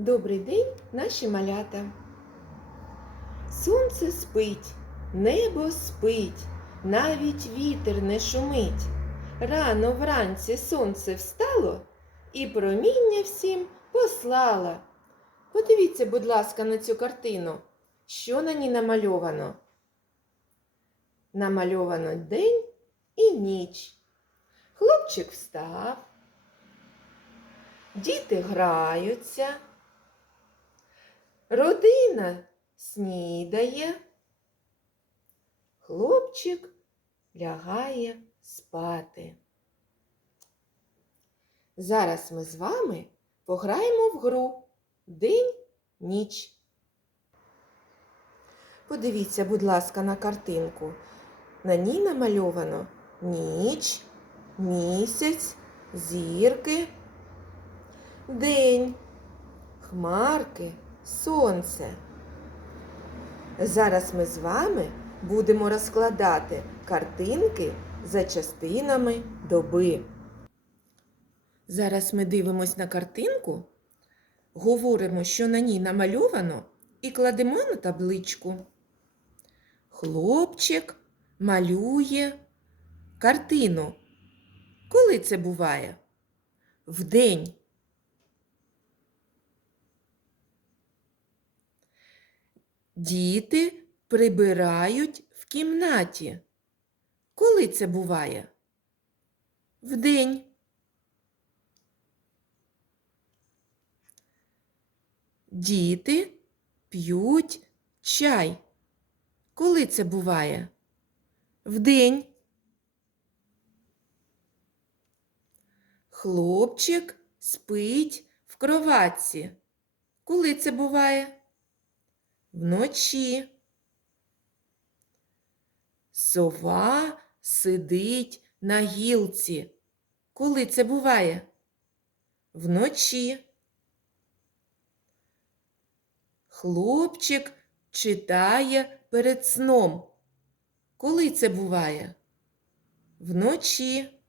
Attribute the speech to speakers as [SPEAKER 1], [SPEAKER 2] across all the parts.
[SPEAKER 1] Добрий день, наші малята. Сонце спить, небо спить, навіть вітер не шумить. Рано вранці сонце встало і проміння всім послало. Подивіться, будь ласка, на цю картину. Що на ній намальовано? Намальовано день і ніч. Хлопчик встав. Діти граються. Родина снідає. Хлопчик лягає спати. Зараз ми з вами пограємо в гру День ніч. Подивіться, будь ласка, на картинку. На ній намальовано ніч, місяць, зірки, день, хмарки, сонце. Зараз ми з вами будемо розкладати картинки за частинами доби. Зараз ми дивимось на картинку, говоримо, що на ній намальовано, і кладемо на табличку. Хлопчик малює картину. Коли це буває? Вдень. Діти прибирають в кімнаті. Коли це буває? Вдень. Діти п'ють чай. Коли це буває? Вдень. Хлопчик спить в кроватці. Коли це буває? Вночі. Сова сидить на гілці. Коли це буває? Вночі. Хлопчик читає перед сном. Коли це буває? Вночі.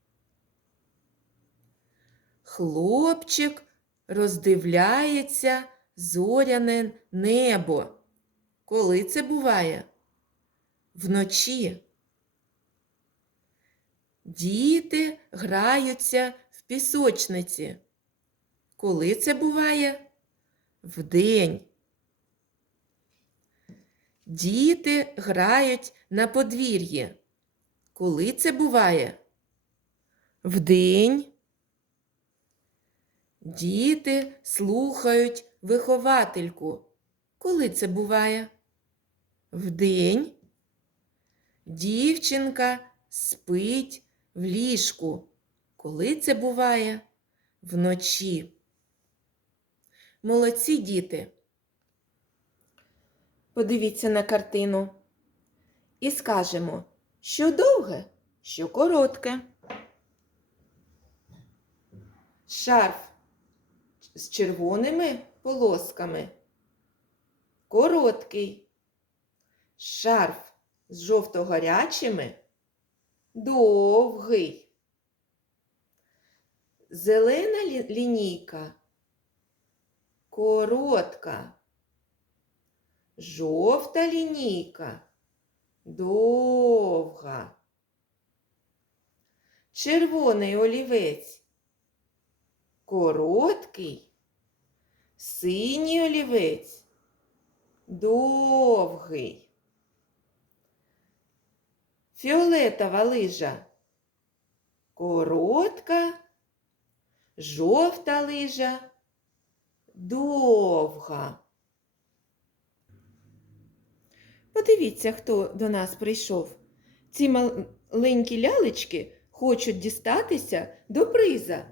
[SPEAKER 1] Хлопчик роздивляється зоряне небо. Коли це буває? Вночі. Діти граються в пісочниці. Коли це буває? Вдень. Діти грають на подвір'ї. Коли це буває? Вдень. Діти слухають виховательку. Коли це буває? Вдень. Дівчинка спить в ліжку. Коли це буває? Вночі. Молодці діти. Подивіться на картину. І скажемо, що довге, що коротке. Шарф з червоними полосками. Короткий. Шарф з жовто-гарячими. Довгий. Зелена лі- лінійка. Коротка. Жовта лінійка. Довга. Червоний олівець. Короткий. Синій олівець. Довгий. Фіолетова лижа. Коротка. Жовта лижа. Довга. Подивіться, хто до нас прийшов. Ці маленькі лялечки хочуть дістатися до приза,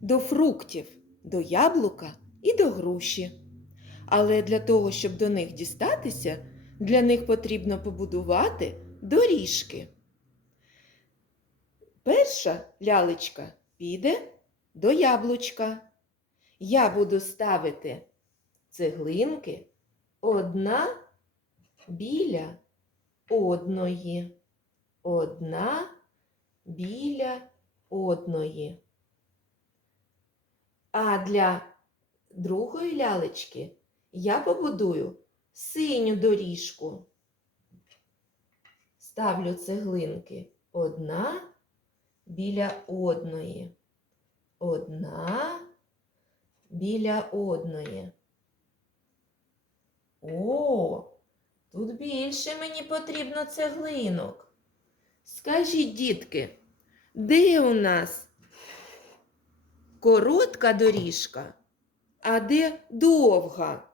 [SPEAKER 1] до фруктів, до яблука і до груші. Але для того, щоб до них дістатися, для них потрібно побудувати доріжки. Перша лялечка піде до яблучка. Я буду ставити цеглинки одна біля одної, одна біля одної. А для другої лялечки я побудую синю доріжку. Ставлю цеглинки одна біля одної. Одна біля одної. О, тут більше мені потрібно цеглинок. Скажіть, дітки, де у нас коротка доріжка, а де довга?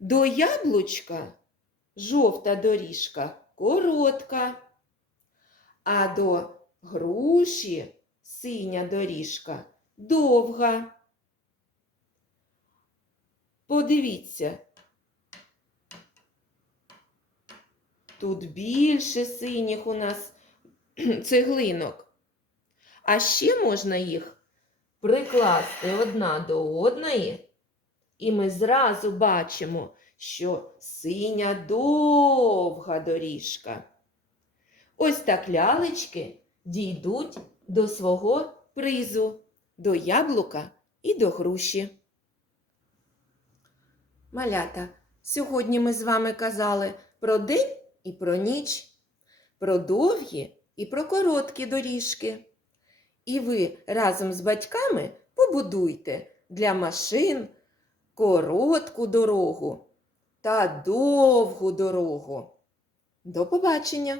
[SPEAKER 1] До яблучка жовта доріжка коротка, а до груші синя доріжка довга. Подивіться. Тут більше синіх у нас цеглинок. А ще можна їх прикласти одна до одної, і ми зразу бачимо, що синя довга доріжка. Ось так лялечки дійдуть до свого призу, до яблука і до груші. Малята, сьогодні ми з вами казали про день і про ніч, про довгі і про короткі доріжки. І ви разом з батьками побудуйте для машин коротку дорогу та довгу дорогу. До побачення!